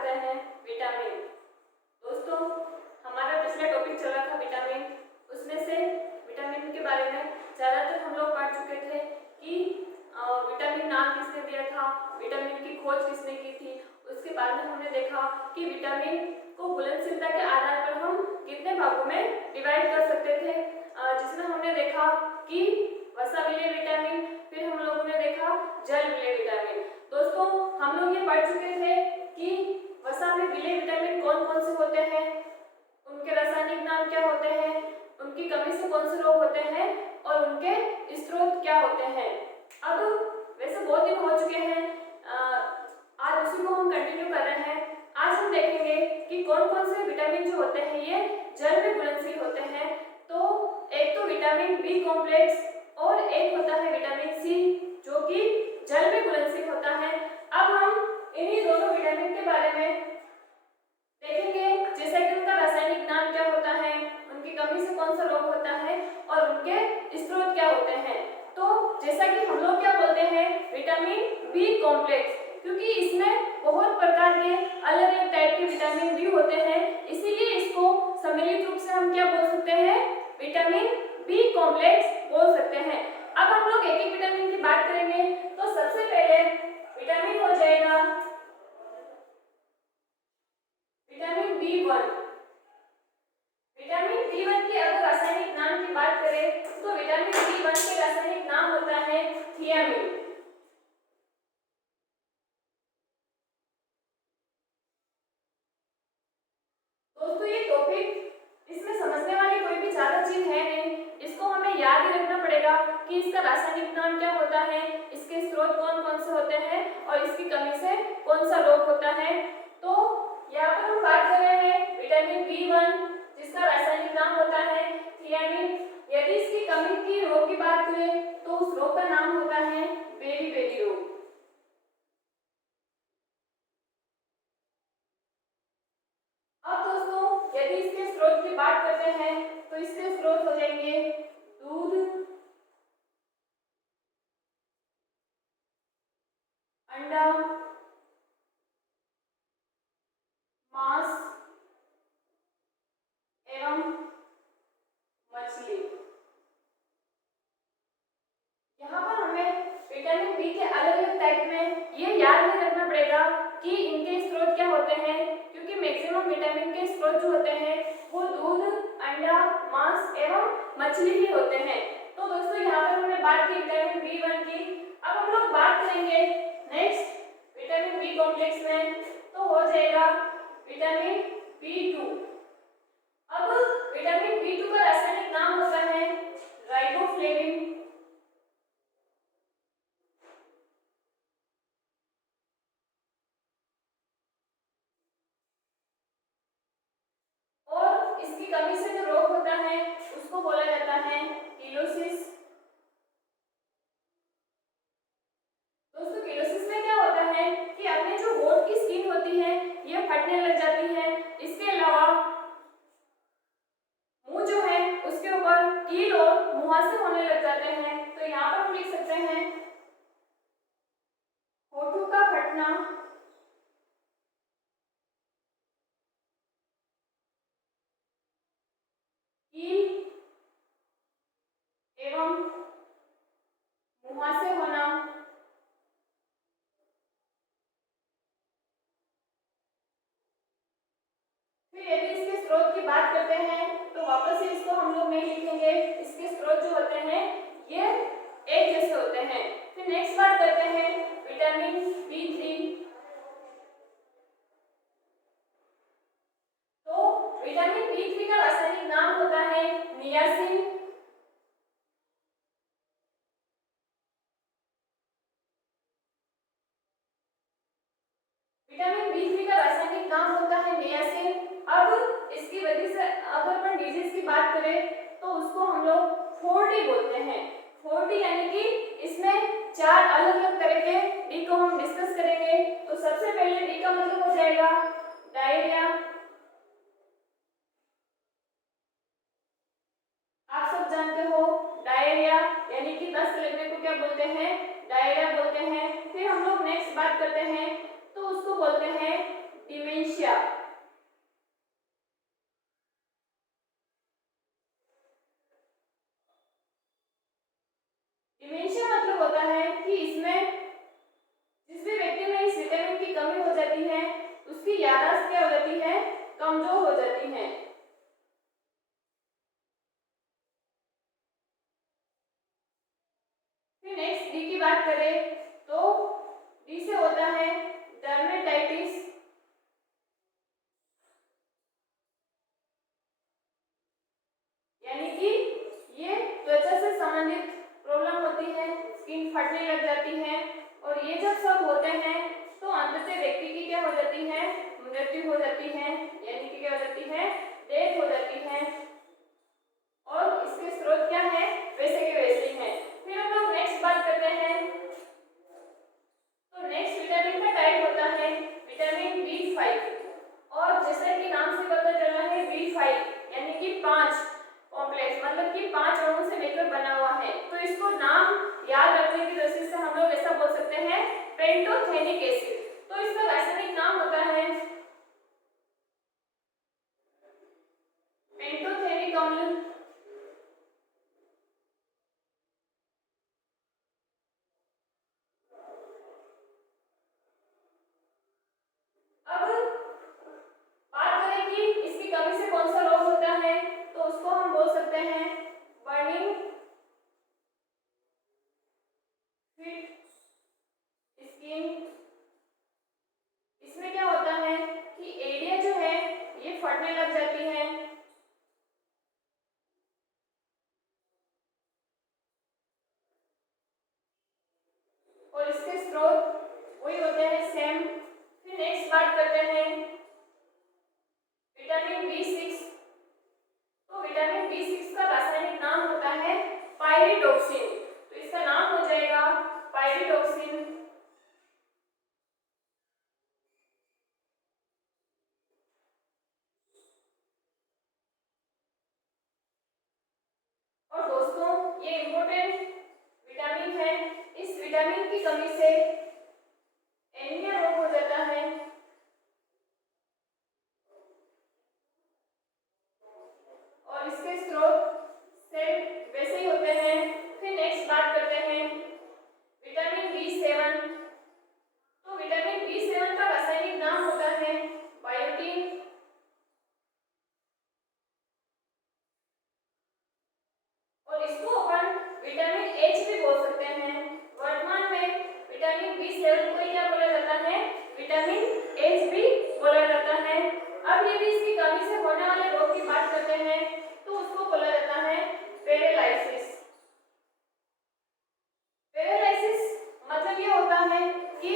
कर रहे हैं विटामिन। दोस्तों, हमारा पिछला टॉपिक चल रहा था विटामिन, उसमें से विटामिन के बारे में ज़्यादातर हम लोग पढ़ चुके थे कि विटामिन नाम किसने दिया था, विटामिन की खोज किसने की थी। उसके बाद में हमने देखा कि विटामिन को घुलनशीलता के आधार पर हम कितने भागों में डिवाइड कर सकते थे, जिसमें हमने देखा कि वसा विलेय विटामिन, फिर हम लोगों ने देखा जल विलेय विटामिन। दोस्तों, हम लोग ये पढ़ चुके थे कि वसा में विलेय विटामिन कौन कौन से होते हैं, उनके रासायनिक नाम क्या होते हैं, उनकी कमी से कौन से रोग होते हैं और उनके स्रोत क्या होते हैं। अब वैसे बहुत दिन हो चुके हैं, आज उसी को हम कंटिन्यू कर रहे हैं। आज हम देखेंगे कि कौन कौन से विटामिन जो होते हैं ये जल में घुलनशील होते हैं। तो एक तो विटामिन बी कॉम्प्लेक्स और एक होता है विटामिन सी जो कि जल में घुलनशील होता है। अब हम इन्हीं दोनों विटामिन के बारे में देखेंगे, जैसे कि उनका रासायनिक नाम क्या होता है, उनकी कमी से कौन सा रोग होता है और उनके स्रोत क्या होते हैं। तो जैसा कि हम लोग क्या बोलते हैं, विटामिन बी कॉम्प्लेक्स, क्योंकि इसमें बहुत प्रकार के अलग अलग टाइप के विटामिन बी होते हैं, इसीलिए इसको सम्मिलित रूप से हम क्या बोल सकते हैं, विटामिन बी कॉम्प्लेक्स बोल सकते हैं। अब हम लोग एक एक विटामिन की बात करेंगे। तो सबसे पहले विटामिन हो जाएगा विटामिन बी1। विटामिन बी1 के अगर रासायनिक नाम की बात करें तो विटामिन बी1 के रासायनिक नाम होता है थियामिन। दोस्तों, ये टॉपिक इसमें समझने वाली कोई भी ज्यादा चीज है नहीं, इसको हमें याद ही रखना पड़ेगा कि इसका रासायनिक नाम क्या होता है, इसके स्रोत कौन कौन से होते हैं और इसकी कमी से कौन सा रोग होता है। तो यहाँ पर हम बात कर रहे हैं विटामिन बी1 जिसका रासायनिक नाम होता है थियामिन। यदि इसकी कमी की रोग की बात करें तो उस रोग का नाम होता है बेरी-बेरी रोग। अब दोस्तों, यदि इसके स्रोत की बात करते हैं तो इसके स्रोत हो जाएंगे दूध, अंडा, मांस एवं मछली। यहाँ पर हमें विटामिन बी के अलग अलग टाइप में ये याद नहीं रखना पड़ेगा कि इनके स्रोत क्या होते हैं, क्योंकि मैक्सिमम विटामिन के स्रोत जो होते हैं वो दूध, अंडा, मांस एवं मछली ही होते हैं। तो दोस्तों, यहाँ पर हमने बात की विटामिन बी1 की। अब हम लोग बात करेंगे नेक्स्ट विटामिन बी कॉम्प्लेक्स में, तो हो जाएगा विटामिन बी2। अब विटामिन बी2 का रासायनिक नाम होता है राइबोफ्लेविन। और इसकी कमी से जो रोग होता है उसको बोला जाता है किलोसिस। दोस्तों, किलोसिस में क्या होता है कि अपने जो होंठ की स्किन होती है ये फटने लग जाती है। इसके अलावा मुंह जो है उसके ऊपर कील और मुहासे होने लग जाते हैं। तो यहाँ पर हम लिख सकते हैं होठों का फटना, कील एवं मुहासे होना। फिर यदि इसके स्रोत की बात करते हैं तो वापस से इसको हम लोग नहीं लिखेंगे, इसके स्रोत जो होते हैं ये एक जैसे होते हैं। फिर नेक्स्ट बात करते हैं विटामिन बी3। तो विटामिन बी3 का रासायनिक नाम होता है नियासिन। विटामिन बी3 का रासायनिक नाम होता है नियासिन। अब इसकी वजह से अगर अपन डिजीज की बात करें तो उसको हम लोग 4D बोलते हैं। 4D यानी कि इसमें 4 अलग अलग तरह के डी को हम डिस्कस करेंगे। तो सबसे पहले डी का मतलब हो जाएगा डायरिया। आप सब जानते हो डायरिया यानी कि दस्त लगने को क्या बोलते हैं, डायरिया बोलते हैं। फिर हम लोग नेक्स्ट बात करते हैं तो उसको बोलते हैं डिमेंशिया। डिमेंशिया मतलब होता है कि इसमें जिस भी व्यक्ति में इस विटामिन की कमी हो जाती है उसकी याददाश्त क्या हो जाती है, कमजोर हो जाती है। फिर नेक्स्ट डी की बात करें तो डी से होता है डर्मेटाइटिस, यानी कि ये त्वचा से संबंधित प्रॉब्लम होती है, स्किन फटने लग जाती है और ये जब सब होते हैं तो अंततः व्यक्ति की क्या हो जाती है, मृत्यु हो जाती है, यानी कि क्या हो जाती है, डेथ हो जाती है। और इसके स्रोत क्या है, वैसे के वैसे ही है। फिर हम लोग नेक्स्ट बात करते हैं तो नेक्स्ट विटामिन का टाइप होता है विटामिन B5 और जैसे कि नाम से पता चला है B5 यानी कि 5 कॉम्प्लेक्स, मतलब कि 5 अणुओं से मिलकर बना हुआ है। तो इसको नाम याद रखने की दृष्टि से हम लोग ऐसा बोल सकते हैं पेंटोथेनिक एसिड। तो इसका रासायनिक नाम होता है पेंटोथेनिक अम्ल। अब बात करें कि इसकी कमी से कौन सा रोग होता है तो उसको हम बोल सकते हैं बर्निंग फिट स्किन। इसमें क्या होता है कि एरिया जो है ये फटने लग जाती है और इसके स्रोत वही होते हैं सेम। फिर नेक्स्ट बात करते हैं विटामिन B6। तो विटामिन B6 का रासायनिक नाम होता है पायरिडोक्सिन। तो इसका नाम हो जाएगा पायरिडोक्सिन। और दोस्तों ये इम्पोर्टेंट विटामिन है, इस विटामिन की कमी से एनीमिया रोग हो जाता है और इसके स्रोत से वैसे ही होते हैं। फिर नेक्स्ट बात करते हैं विटामिन B7। तो विटामिन B7 का रासायनिक नाम होता है बायोटीन और इसको अपन विटामिन H भी बोल सकते हैं। वर्तमान में विटामिन B7 को क्या बोला जाता है, विटामिन H भी बोला जाता है। अब यदि इसकी कमी से होने वाले रोग की बात करते हैं तो उसको बोला जाता है पैरालिसिस। पैरालिसिस मतलब ये होता है कि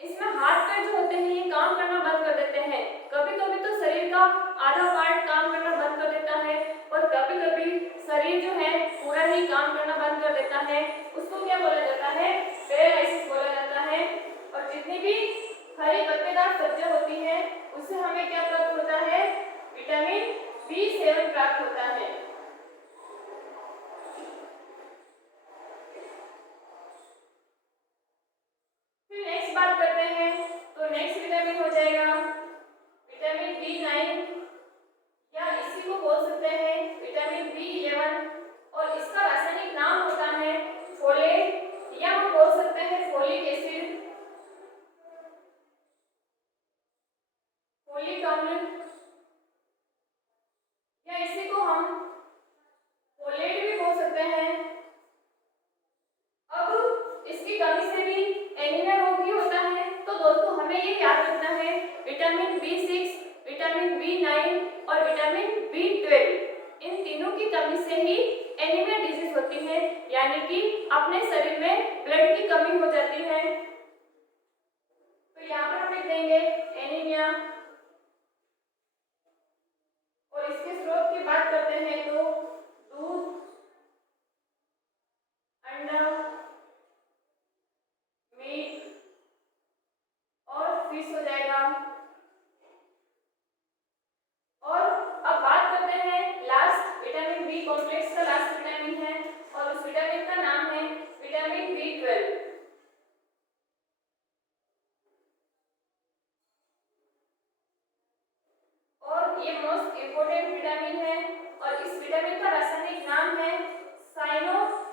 इसमें हाथ पैर जो होते हैं ये काम करना बंद कर देते हैं। कभी कभी तो शरीर का आधा पार्ट काम करना बंद कर देता है और कभी कभी शरीर जो है पूरा ही काम करना बंद कर देता है। उसको क्या बोला जाता है, पैरालिसिस बोला जाता है। और जितनी भी हरी पत्तेदार सब्जियां होती हैं उससे हमें क्या प्राप्त होता है, विटामिन B7 प्राप्त होता है। फिर नेक्स्ट बात करते हैं तो नेक्स्ट विटामिन हो जाएगा विटामिन B9 या इसी को बोल सकते हैं विटामिन B11 और इसका रासायनिक नाम होता है फोलेट या हम बोल सकते हैं फोलिक एसिड, फोलिक अम्ल या इसी को हम फोलेट भी बोल सकते हैं। अब इसकी कमी से भी एनीमिया रोग भी होता है। तो दोस्तों हमें ये याद रखना है विटामिन B6, विटामिन B9 और विटामिन B12 इन तीनों की कमी से ही एनीमिया डिजीज होती है, यानी कि अपने शरीर में ब्लड की कमी हो जाती है। तो यहाँ पर हम लिख देंगे एनीमिया। और इसके स्रोत की बात करते हैं तो दूध, अंडा, मीट और फिश हो जाएगा। और अब बात करते हैं लास्ट विटामिन B कॉम्प्लेक्स का लास्ट विटामिन है और उस विटामिन का नाम है विटामिन B12। विटामिन है और इस विटामिन का रासायनिक नाम है साइनोकोबालामिन।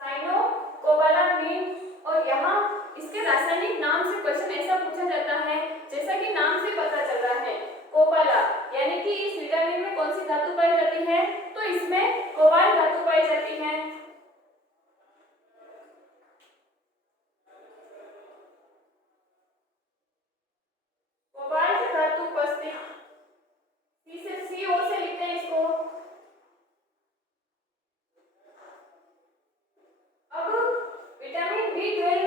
साइनोकोबालामिन। और यहाँ इसके रासायनिक नाम से क्वेश्चन ऐसा पूछा जाता है, जैसा कि नाम से पता चल रहा है कोबाला यानी कि इस विटामिन में कौन सी धातु पाई जाती है, तो इसमें कोबाल्ट धातु पाई जाती है। कोबाल्ट धातु उपस्थित, सी से CO से लिखते हैं इसको। अब विटामिन B12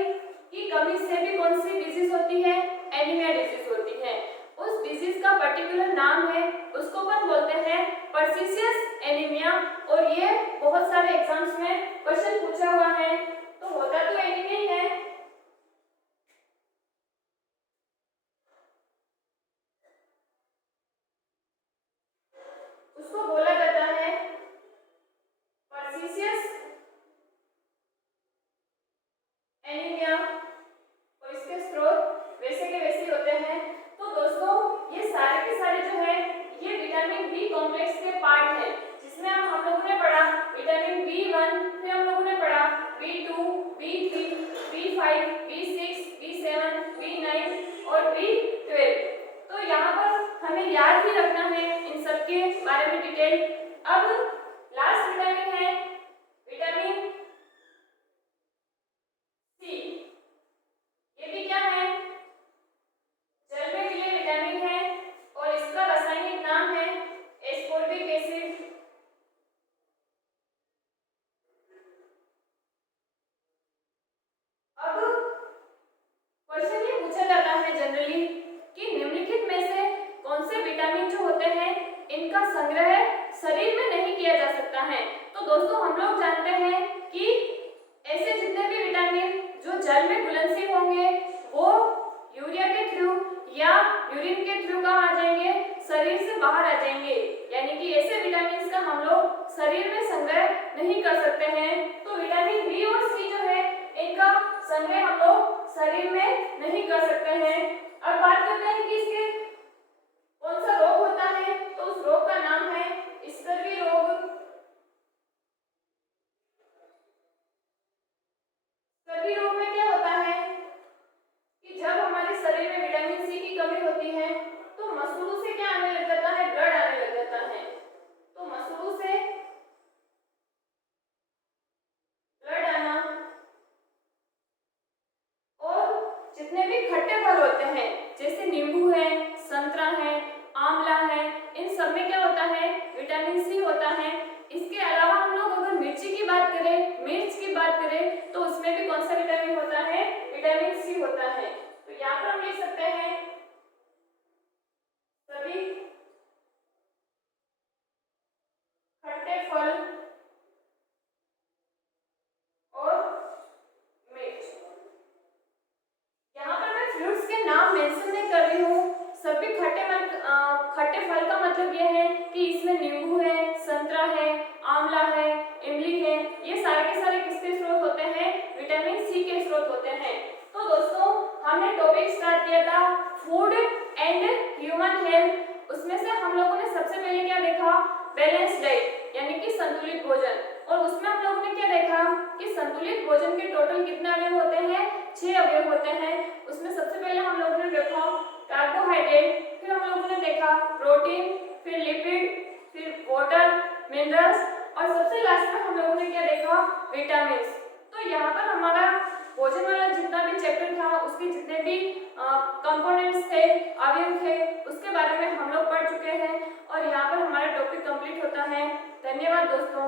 की कमी से भी कौन सी डिजीज होती है, एनीमिया डिजीज होती है। उस डिजीज का पर्टिकुलर नाम है, उसको अपन बोलते हैं पर्सिशियस एनीमिया। और ये बहुत सारे एग्जाम्स में क्वेश्चन पूछा हुआ है, तो होता तो एनीमिया ही है। उसको बोला जाता है पर्सिशियस एनीमिया और इसके स्रोत वैसे के वैसे होते हैं। तो दोस्तों ये सारे के सारे जो है ये विटामिन बी कॉम्प्लेक्स के पार्ट हैं, जिसमें हम लोगों ने पढ़ा विटामिन B1, फिर हम लोगों ने पढ़ा B2, B3, B5, B6, B7, B9 और B12। तो यहाँ पर हमें याद ही रखना है इन सब के बारे में डिटेल। अब लास्ट विटामिन है विटामिन सी। ये भी क्या है, जल में मिले विटामिन है और इसका रासायनिक नाम है एस्कोर्बिक एसिड। अब क्वेश्चन ये पूछा जाता है जनरली कि निम्नलिखित में से कौन से विटामिन जो होते हैं इनका संग्रह शरीर में नहीं किया जा सकता है। तो दोस्तों हम लोग जानते हैं कि ऐसे जितने भी विटामिन जो जल में घुलनशील होंगे वो यूरिया के थ्रू या यूरिन के थ्रू कहाँ आ जाएंगे, शरीर से बाहर आ जाएंगे। यानी कि ऐसे विटामिन का हम लोग शरीर में संग्रह नहीं कर सकते हैं। तो विटामिन बी और सी जो है इनका संग्रह हम लोग शरीर में नहीं कर सकते हैं। अब बात करते हैं कि इसके कौन सा रोग होता है, तो उस रोग का नाम है स्कर्वी रोग। स्कर्वी रोग में क्या होता है कि जब हमारे शरीर में विटामिन सी की कमी होती है तो मसूड़ों से क्या आने लग जाता है, ब्लड आने लग जाता है। तो मसूड़ों से ब्लड आना और जितने भी खट्टे फल होते हैं जैसे नींबू है, संतरा है, आंवला है, इन सब में क्या होता है, विटामिन सी होता है। इसके अलावा हम लोग अगर मिर्च की बात करें तो उसमें भी कौन सा विटामिन होता है, विटामिन सी होता है। तो यहाँ पर हम लिख सकते हैं सभी खट्टे फल और मिर्च। यहाँ पर मैं फ्रूट्स के नाम मेंशन नहीं कर रही हूँ। सभी खट्टे फल का मतलब यह है कि इसमें नींबू है, संतरा है, आंवला है, इमली है, ये सारे के सारे किसके स्रोत होते हैं, विटामिन सी के स्रोत होते हैं। तो दोस्तों हमने टॉपिक स्टार्ट किया था फूड एंड ह्यूमन हेल्थ। उसमें से हम लोगों ने सबसे पहले क्या देखा, बैलेंस डाइट यानी कि संतुलित भोजन। और उसमें हम लोगों ने क्या देखा कि संतुलित भोजन के टोटल कितने अवयव होते हैं, 6 अवयव होते हैं। उसमें सबसे पहले हम लोगों ने देखा कार्बोहाइड्रेट, फिर हम लोगों ने देखा प्रोटीन, फिर लिपिड, फिर वाटर, मिनरल्स और सबसे लास्ट में हम लोगों ने क्या देखा, विटामिन। तो यहाँ पर हमारा भोजन वाला जितना भी चैप्टर था उसके जितने भी कंपोनेंट्स थे, अवयव थे, उसके बारे में हम लोग पढ़ चुके हैं और यहाँ पर हमारा टॉपिक कंप्लीट होता है। धन्यवाद दोस्तों।